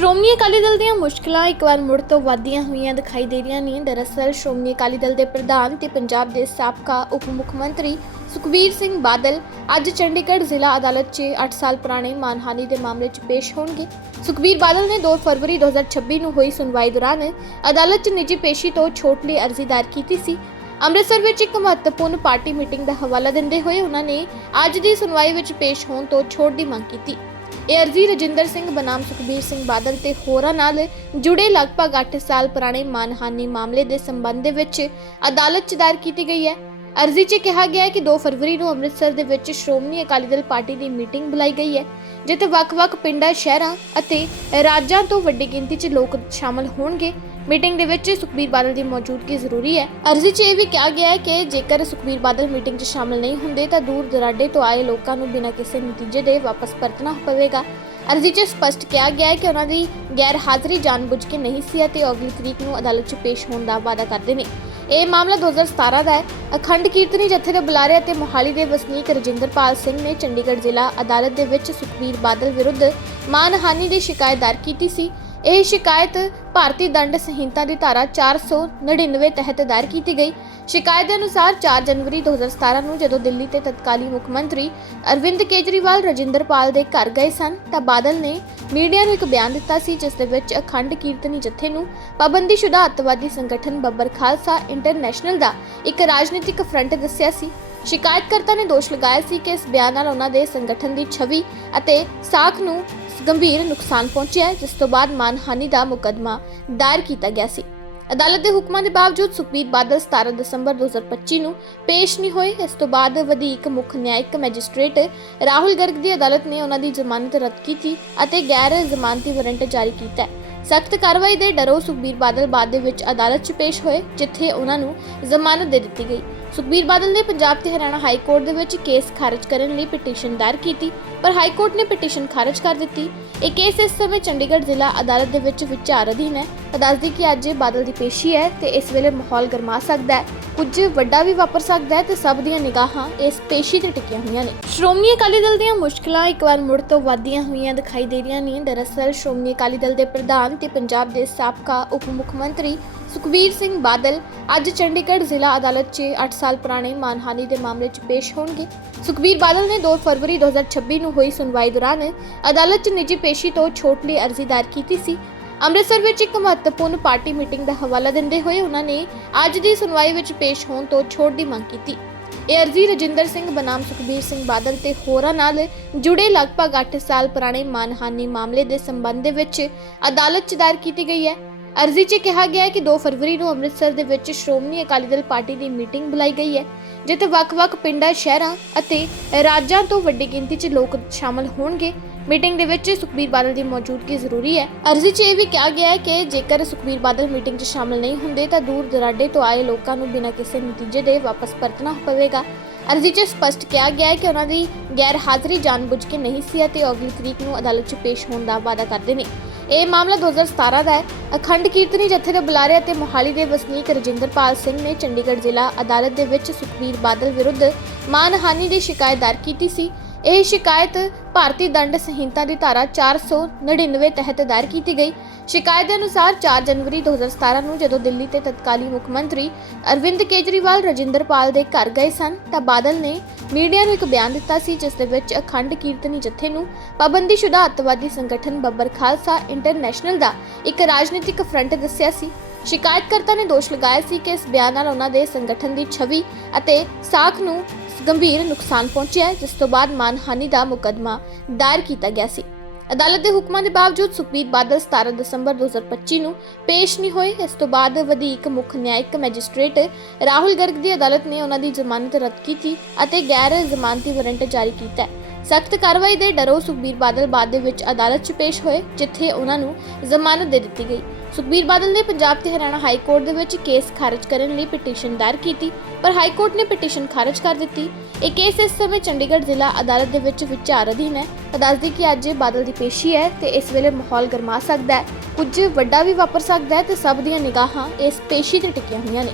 ਸ਼੍ਰੋਮਣੀ ਅਕਾਲੀ ਦਲ ਦੀਆਂ ਮੁਸ਼ਕਲਾਂ ਇੱਕ ਵਾਰ ਮੁੜ ਤੋਂ ਵਧਦੀਆਂ ਹੋਈਆਂ ਦਿਖਾਈ ਦੇ ਰਹੀਆਂ ਨੇ। ਦਰਅਸਲ, ਸ਼੍ਰੋਮਣੀ ਅਕਾਲੀ ਦਲ ਦੇ ਪ੍ਰਧਾਨ ਤੇ ਪੰਜਾਬ ਦੇ ਸਾਬਕਾ ਉਪ ਮੁੱਖ ਮੰਤਰੀ ਸੁਖਬੀਰ ਸਿੰਘ ਬਾਦਲ ਅੱਜ ਚੰਡੀਗੜ੍ਹ ਜ਼ਿਲ੍ਹਾ ਅਦਾਲਤ 'ਚ 8 ਸਾਲ ਪੁਰਾਣੇ ਮਾਨਹਾਨੀ ਦੇ ਮਾਮਲੇ 'ਚ ਪੇਸ਼ ਹੋਣਗੇ। ਸੁਖਬੀਰ ਬਾਦਲ ਨੇ 2 ਫਰਵਰੀ 2026 ਨੂੰ ਹੋਈ ਸੁਣਵਾਈ ਦੌਰਾਨ ਅਦਾਲਤ 'ਚ ਨਿੱਜੀ ਪੇਸ਼ੀ ਤੋਂ ਛੋਟ ਲਈ ਅਰਜ਼ੀ ਦਾਇਰ ਕੀਤੀ ਸੀ। ਅੰਮ੍ਰਿਤਸਰ ਵਿੱਚ ਇੱਕ ਮਹੱਤਵਪੂਰਨ ਪਾਰਟੀ ਮੀਟਿੰਗ ਦਾ ਹਵਾਲਾ ਦਿੰਦੇ ਹੋਏ ਉਹਨਾਂ ਨੇ ਅੱਜ ਦੀ ਸੁਣਵਾਈ ਵਿੱਚ ਪੇਸ਼ ਹੋਣ ਤੋਂ ਛੋਟ ਦੀ ਮੰਗ ਕੀਤੀ। ਇਹ ਅਰਜ਼ੀ ਰਜਿੰਦਰ ਸਿੰਘ ਬਨਾਮ ਸੁਖਬੀਰ ਸਿੰਘ ਬਾਦਲ ਤੇ ਹੋਰਾਂ ਨਾਲ ਜੁੜੇ ਲਗਭਗ 8 ਸਾਲ ਪੁਰਾਣੇ ਮਾਨਹਾਨੀ ਮਾਮਲੇ ਦੇ ਸੰਬੰਧ ਦੇ ਵਿੱਚ ਅਦਾਲਤ 'ਚ ਦਾਇਰ ਕੀਤੀ ਗਈ ਹੈ। ਅਰਜ਼ੀ 'ਚ ਕਿਹਾ ਗਿਆ ਹੈ ਕਿ 2 ਫਰਵਰੀ ਨੂੰ ਅੰਮ੍ਰਿਤਸਰ ਦੇ ਵਿੱਚ ਸ਼੍ਰੋਮਣੀ ਅਕਾਲੀ ਦਲ ਪਾਰਟੀ ਦੀ ਮੀਟਿੰਗ ਬੁਲਾਈ ਗਈ ਹੈ, ਜਿੱਥੇ ਵੱਖ-ਵੱਖ ਪਿੰਡਾਂ, ਸ਼ਹਿਰਾਂ ਅਤੇ ਰਾਜਾਂ ਤੋਂ ਵੱਡੀ ਗਿਣਤੀ 'ਚ ਲੋਕ ਸ਼ਾਮਲ ਹੋਣਗੇ। ਮੀਟਿੰਗ ਦੇ ਵਿੱਚ ਸੁਖਬੀਰ ਬਾਦਲ ਦੀ ਮੌਜੂਦਗੀ ਜ਼ਰੂਰੀ ਹੈ। ਅਰਜ਼ੀ 'ਚ ਇਹ ਵੀ ਕਿਹਾ ਗਿਆ ਹੈ ਕਿ ਜੇਕਰ ਸੁਖਬੀਰ ਬਾਦਲ ਮੀਟਿੰਗ 'ਚ ਸ਼ਾਮਲ ਨਹੀਂ ਹੁੰਦੇ ਤਾਂ ਦੂਰ ਦਰਾਡੇ ਤੋਂ ਆਏ ਲੋਕਾਂ ਨੂੰ ਬਿਨਾਂ ਕਿਸੇ ਨਤੀਜੇ ਦੇ ਵਾਪਸ ਪਰਤਣਾ ਪਵੇਗਾ। ਅਰਜ਼ੀ 'ਚ ਸਪਸ਼ਟ ਕਿਹਾ ਗਿਆ ਹੈ ਕਿ ਉਹਨਾਂ ਦੀ ਗੈਰ ਹਾਜ਼ਰੀ ਜਾਣਬੁੱਝ ਕੇ ਨਹੀਂ ਸੀ ਅਤੇ ਉਹ ਅਗਲੀ ਤਰੀਕ ਨੂੰ ਅਦਾਲਤ 'ਚ ਪੇਸ਼ ਹੋਣ ਦਾ ਵਾਅਦਾ ਕਰਦੇ ਨੇ। ਇਹ ਮਾਮਲਾ 2017 ਦਾ ਹੈ। ਅਖੰਡ ਕੀਰਤਨੀ ਜਥੇ ਦੇ ਬੁਲਾਰੇ ਅਤੇ ਮੋਹਾਲੀ ਦੇ ਵਸਨੀਕ ਰਜਿੰਦਰਪਾਲ ਸਿੰਘ ਨੇ ਚੰਡੀਗੜ੍ਹ ਜ਼ਿਲ੍ਹਾ ਅਦਾਲਤ ਦੇ ਵਿੱਚ ਸੁਖਬੀਰ ਬਾਦਲ ਵਿਰੁੱਧ ਮਾਨਹਾਨੀ ਦੀ ਸ਼ਿਕਾਇਤ ਦਾਇਰ ਕੀਤੀ ਸੀ। ਇਹ ਸ਼ਿਕਾਇਤ ਭਾਰਤੀ ਦੰਡ ਸੰਹਿਤਾ ਦੀ ਧਾਰਾ 499 ਤਹਿਤ ਦਾਇਰ ਕੀਤੀ ਗਈ। ਸ਼ਿਕਾਇਤ ਦੇ ਅਨੁਸਾਰ 4 ਜਨਵਰੀ 2017 ਨੂੰ ਜਦੋਂ ਦਿੱਲੀ ਤੇ ਤਤਕਾਲੀ ਮੁੱਖ ਮੰਤਰੀ ਅਰਵਿੰਦ ਕੇਜਰੀਵਾਲ ਰਜਿੰਦਰਪਾਲ ਦੇ ਘਰ ਗਏ ਸਨ, ਤਾਂ ਬਾਦਲ ਨੇ ਮੀਡੀਆ ਨੂੰ ਇੱਕ ਬਿਆਨ ਦਿੱਤਾ ਸੀ, ਜਿਸ ਦੇ ਵਿੱਚ ਅਖੰਡ ਕੀਰਤਨੀ ਜਥੇ ਨੂੰ ਪਾਬੰਦੀਸ਼ੁਦਾ ਅੱਤਵਾਦੀ ਸੰਗਠਨ ਬੱਬਰ ਖਾਲਸਾ ਇੰਟਰਨੈਸ਼ਨਲ ਦਾ ਇੱਕ ਰਾਜਨੀਤਿਕ ਫਰੰਟ ਦੱਸਿਆ ਸੀ। ਸ਼ਿਕਾਇਤਕਰਤਾ ਨੇ ਦੋਸ਼ ਲਗਾਇਆ ਸੀ ਕਿ ਇਸ ਬਿਆਨ ਨਾਲ ਉਹਨਾਂ ਦੇ ਸੰਗਠਨ ਦੀ ਛਵੀ ਅਤੇ ਸਾਖ ਨੂੰ ਗੰਭੀਰ ਨੁਕਸਾਨ ਪਹੁੰਚਿਆ ਜਿਸ ਤੋਂ ਬਾਅਦ ਮਾਨਹਾਨੀ ਦਾ ਮੁਕੱਦਮਾ ਦਾਇਰ ਕੀਤਾ ਗਿਆ ਸੀ। ਅਦਾਲਤ ਦੇ ਹੁਕਮਾਂ ਦੇ ਬਾਵਜੂਦ ਸੁਖਬੀਰ ਬਾਦਲ 17 ਦਸੰਬਰ 2025 ਨੂੰ ਪੇਸ਼ ਨਹੀਂ ਹੋਏ। ਇਸ ਤੋਂ ਬਾਅਦ ਵਧੀਕ ਮੁੱਖ ਨਿਆਇਕ ਮੈਜਿਸਟ੍ਰੇਟ ਰਾਹੁਲ ਗਰਗ ਦੀ ਅਦਾਲਤ ਨੇ ਉਹਨਾਂ ਦੀ ਜ਼ਮਾਨਤ ਰੱਦ ਕੀਤੀ ਅਤੇ ਗੈਰ ਜ਼ਮਾਨਤੀ ਵਾਰੰਟ ਜਾਰੀ ਕੀਤਾ ਸਖਤ ਕਾਰਵਾਈ ਦੇ ਡਰੋ ਸੁਖਬੀਰ ਬਾਦਲ ਬਾਅਦ ਦੇ ਵਿੱਚ ਅਦਾਲਤ 'ਚ ਪੇਸ਼ ਹੋਏ, ਜਿੱਥੇ ਉਹਨਾਂ ਨੂੰ ਜ਼ਮਾਨਤ ਦੇ ਦਿੱਤੀ ਗਈ। ਸੁਖਬੀਰ ਬਾਦਲ ਨੇ ਪੰਜਾਬ ਤੇ ਹਰਿਆਣਾ ਹਾਈ ਕੋਰਟ ਦੇ ਵਿੱਚ ਕੇਸ ਖਾਰਜ ਕਰਨ ਲਈ ਪਟੀਸ਼ਨ ਦਾਇਰ ਕੀਤੀ, ਪਰ ਹਾਈ ਕੋਰਟ ਨੇ ਪਟੀਸ਼ਨ ਖਾਰਜ ਕਰ ਦਿੱਤੀ। ਇਹ ਕੇਸ ਇਸ ਸਮੇਂ ਚੰਡੀਗੜ੍ਹ ਜ਼ਿਲ੍ਹਾ ਅਦਾਲਤ ਦੇ ਵਿੱਚ ਵਿਚਾਰ ਅਧੀਨ ਹੈ। ਤਾਂ ਕਿ ਅੱਜ ਬਾਦਲ ਦੀ ਪੇਸ਼ੀ ਹੈ ਤੇ ਇਸ ਵੇਲੇ ਮਾਹੌਲ ਗਰਮਾ ਸਕਦਾ ਹੈ। ਕੁਝ ਵੱਡਾ ਵੀ ਵਾਪਰ ਸਕਦਾ ਹੈ ਤੇ ਸਭ ਦੀਆਂ ਨਿਗਾਹਾਂ ਇਸ ਪੇਸ਼ੀ ਤੇ ਟਿਕੀਆਂ ਹੋਈਆਂ ਨੇ। ਸ਼੍ਰੋਮਣੀ ਅਕਾਲੀ ਦਲ ਦੀਆਂ ਮੁਸ਼ਕਲਾਂ ਇੱਕ ਵਾਰ ਮੁੜ ਤੋਂ ਵਧਦੀਆਂ ਹੋਈਆਂ ਦਿਖਾਈ ਦੇ ਰਹੀਆਂ ਨੇ। ਦਰਅਸਲ ਸ਼੍ਰੋਮਣੀ ਅਕਾਲੀ ਦਲ ਦੇ ਪ੍ਰਧਾਨ ਤੇ ਪੰਜਾਬ ਦੇ ਸਾਬਕਾ ਉਪ ਮੁੱਖ ਮੰਤਰੀ ਸੁਖਬੀਰ ਸਿੰਘ ਬਾਦਲ ਅੱਜ ਚੰਡੀਗੜ੍ਹ ਜ਼ਿਲ੍ਹਾ ਅਦਾਲਤ 'ਚ 8 ਸਾਲ ਪੁਰਾਣੇ ਮਾਨਹਾਨੀ ਦੇ ਮਾਮਲੇ 'ਚ ਪੇਸ਼ ਹੋਣਗੇ। ਸੁਖਬੀਰ ਬਾਦਲ ਨੇ 2 ਫਰਵਰੀ 2026 ਨੂੰ ਹੋਈ ਸੁਣਵਾਈ ਦੌਰਾਨ ਅਦਾਲਤ 'ਚ ਨਿੱਜੀ ਪੇਸ਼ੀ ਤੋਂ ਛੋਟ ਲਈ ਅਰਜ਼ੀ ਦਾਇਰ ਕੀਤੀ ਸੀ। ਅੰਮ੍ਰਿਤਸਰ ਵਿੱਚ ਇੱਕ ਮਹੱਤਵਪੂਰਨ ਪਾਰਟੀ ਮੀਟਿੰਗ ਦਾ ਹਵਾਲਾ ਦਿੰਦੇ ਹੋਏ ਉਹਨਾਂ ਨੇ ਅੱਜ ਦੀ ਸੁਣਵਾਈ ਵਿੱਚ ਪੇਸ਼ ਹੋਣ ਤੋਂ ਛੋਟ ਦੀ ਮੰਗ ਕੀਤੀ। ਇਹ ਅਰਜ਼ੀ ਰਜਿੰਦਰ ਸਿੰਘ ਬਨਾਮ, ਸੁਖਬੀਰ ਸਿੰਘ ਬਾਦਲ ਤੇ ਹੋਰਾਂ ਨਾਲ ਜੁੜੇ ਲਗਭਗ 8 ਸਾਲ ਪੁਰਾਣੇ ਮਾਨਹਾਨੀ ਮਾਮਲੇ ਦੇ ਸੰਬੰਧ ਵਿੱਚ ਅਦਾਲਤ 'ਚ ਦਾਇਰ ਕੀਤੀ ਗਈ ਹੈ। ਅਰਜ਼ੀ 'ਚ ਕਿਹਾ ਗਿਆ ਹੈ ਕਿ 2 ਫਰਵਰੀ ਨੂੰ ਅੰਮ੍ਰਿਤਸਰ ਦੇ ਵਿੱਚ ਸ਼੍ਰੋਮਣੀ ਅਕਾਲੀ ਦਲ ਪਾਰਟੀ ਦੀ ਮੀਟਿੰਗ ਬੁਲਾਈ ਗਈ ਹੈ, ਜਿੱਥੇ ਵੱਖ-ਵੱਖ ਪਿੰਡਾਂ, ਸ਼ਹਿਰਾਂ ਅਤੇ ਰਾਜਾਂ ਤੋਂ ਵੱਡੀ ਗਿਣਤੀ 'ਚ ਲੋਕ ਸ਼ਾਮਲ ਹੋਣਗੇ। ਮੀਟਿੰਗ ਦੇ ਵਿੱਚ ਸੁਖਬੀਰ ਬਾਦਲ ਦੀ ਮੌਜੂਦਗੀ ਜ਼ਰੂਰੀ ਹੈ। ਅਰਜ਼ੀ 'ਚ ਇਹ ਵੀ ਕਿਹਾ ਗਿਆ ਹੈ ਕਿ ਜੇਕਰ ਸੁਖਬੀਰ ਬਾਦਲ ਮੀਟਿੰਗ 'ਚ ਸ਼ਾਮਲ ਨਹੀਂ ਹੁੰਦੇ, ਤਾਂ ਦੂਰ ਦਰਾਡੇ ਤੋਂ ਆਏ ਲੋਕਾਂ ਨੂੰ ਬਿਨਾਂ ਕਿਸੇ ਨਤੀਜੇ ਦੇ ਵਾਪਸ ਪਰਤਣਾ ਪਵੇਗਾ। ਅਰਜ਼ੀ 'ਚ ਸਪਸ਼ਟ ਕਿਹਾ ਗਿਆ ਹੈ ਕਿ ਉਹਨਾਂ ਦੀ ਗੈਰ ਹਾਜ਼ਰੀ ਜਾਣਬੁੱਝ ਕੇ ਨਹੀਂ ਸੀ ਅਤੇ ਅਗਲੀ ਤਰੀਕ ਨੂੰ ਅਦਾਲਤ 'ਚ ਪੇਸ਼ ਹੋਣ ਦਾ ਵਾਅਦਾ ਕਰਦੇ ਨੇ। ਇਹ ਮਾਮਲਾ 2017 ਦਾ ਹੈ। ਅਖੰਡ ਕੀਰਤਨੀ ਜਥੇ ਦੇ ਬੁਲਾਰੇ ਅਤੇ ਮੋਹਾਲੀ ਦੇ ਵਸਨੀਕ ਰਜਿੰਦਰਪਾਲ ਸਿੰਘ ਨੇ ਚੰਡੀਗੜ੍ਹ ਜ਼ਿਲ੍ਹਾ ਅਦਾਲਤ ਦੇ ਵਿੱਚ ਸੁਖਬੀਰ ਬਾਦਲ ਵਿਰੁੱਧ ਮਾਨਹਾਨੀ ਦੀ ਸ਼ਿਕਾਇਤ ਦਾਇਰ ਕੀਤੀ ਸੀ। ਇਹ ਸ਼ਿਕਾਇਤ ਭਾਰਤੀ ਦੰਡ ਸੰਹਿਤਾ ਦੀ ਧਾਰਾ 499 ਤਹਿਤ ਦਾਇਰ ਕੀਤੀ ਗਈ। ਸ਼ਿਕਾਇਤ ਦੇ ਅਨੁਸਾਰ 4 ਜਨਵਰੀ 2017 ਨੂੰ ਜਦੋਂ ਦਿੱਲੀ ਤੇ ਤਤਕਾਲੀ ਮੁੱਖ ਮੰਤਰੀ ਅਰਵਿੰਦ ਕੇਜਰੀਵਾਲ ਰਜਿੰਦਰਪਾਲ ਦੇ ਘਰ ਗਏ ਸਨ, ਤਾਂ ਬਾਦਲ ਨੇ ਮੀਡੀਆ ਨੂੰ ਇੱਕ ਬਿਆਨ ਦਿੱਤਾ ਸੀ, ਜਿਸ ਦੇ ਵਿੱਚ ਅਖੰਡ ਕੀਰਤਨੀ ਜਥੇ ਨੂੰ ਪਾਬੰਦੀਸ਼ੁਦਾ ਅੱਤਵਾਦੀ ਸੰਗਠਨ ਬੱਬਰ ਖਾਲਸਾ ਇੰਟਰਨੈਸ਼ਨਲ ਦਾ ਇੱਕ ਰਾਜਨੀਤਿਕ ਫਰੰਟ ਦੱਸਿਆ ਸੀ। ਸ਼ਿਕਾਇਤਕਰਤਾ ਨੇ ਦੋਸ਼ ਲਗਾਇਆ ਸੀ ਕਿ ਇਸ ਬਿਆਨ ਨਾਲ ਉਹਨਾਂ ਦੇ ਸੰਗਠਨ ਦੀ ਛਵੀ ਅਤੇ ਸਾਖ ਨੂੰ ਗੰਭੀਰ ਨੁਕਸਾਨ ਪਹੁੰਚਿਆ ਜਿਸ ਤੋਂ ਬਾਅਦ ਮਾਨਹਾਨੀ ਦਾ ਮੁਕੱਦਮਾ ਦਾਇਰ ਕੀਤਾ ਗਿਆ ਸੀ। ਅਦਾਲਤ ਦੇ ਹੁਕਮਾਂ ਦੇ ਬਾਵਜੂਦ ਸੁਖਬੀਰ ਬਾਦਲ 17 ਦਸੰਬਰ 2025 ਨੂੰ ਪੇਸ਼ ਨਹੀਂ ਹੋਏ। ਇਸ ਤੋਂ ਬਾਅਦ ਵਧੇਕ ਮੁੱਖ ਨਿਆਇਕ ਮੈਜਿਸਟ੍ਰੇਟ ਰਾਹੁਲ ਗਰਗ ਦੀ ਅਦਾਲਤ ਨੇ ਉਹਨਾਂ ਦੀ ਜ਼ਮਾਨਤ ਰੱਦ ਕੀਤੀ ਅਤੇ ਗੈਰ ਜ਼ਮਾਨਤੀ ਵਾਰੰਟ ਜਾਰੀ ਕੀਤਾ। ਸਖਤ ਕਾਰਵਾਈ ਦੇ ਡਰੋਂ ਸੁਖਬੀਰ ਬਾਦਲ ਬਾਅਦ ਦੇ ਵਿੱਚ ਅਦਾਲਤ 'ਚ ਪੇਸ਼ ਹੋਏ, ਜਿੱਥੇ ਉਹਨਾਂ ਨੂੰ ਜ਼ਮਾਨਤ ਦੇ ਦਿੱਤੀ ਗਈ। ਸੁਖਬੀਰ ਬਾਦਲ ਨੇ ਪੰਜਾਬ ਤੇ ਹਰਿਆਣਾ ਹਾਈ ਕੋਰਟ ਦੇ ਵਿੱਚ ਕੇਸ ਖਾਰਜ ਕਰਨ ਲਈ ਪਟੀਸ਼ਨ ਦਾਇਰ ਕੀਤੀ, ਪਰ ਹਾਈ ਕੋਰਟ ਨੇ ਪਟੀਸ਼ਨ ਖਾਰਜ ਕਰ ਦਿੱਤੀ। ਇਹ ਕੇਸ ਇਸ ਸਮੇਂ ਚੰਡੀਗੜ੍ਹ ਜ਼ਿਲ੍ਹਾ ਅਦਾਲਤ ਦੇ ਵਿੱਚ ਵਿਚਾਰ ਅਧੀਨ ਹੈ। ਤਾਂ ਦੱਸਦੀ ਕਿ ਅੱਜ ਬਾਦਲ ਦੀ ਪੇਸ਼ੀ ਹੈ ਤੇ ਇਸ ਵੇਲੇ ਮਾਹੌਲ ਗਰਮਾ ਸਕਦਾ ਹੈ। ਕੁਝ ਵੱਡਾ ਵੀ ਵਾਪਰ ਸਕਦਾ ਹੈ ਤੇ ਸਭ ਦੀਆਂ ਨਿਗਾਹਾਂ ਇਸ ਪੇਸ਼ੀ ਤੇ ਟਿਕੀਆਂ ਹੋਈਆਂ ਨੇ।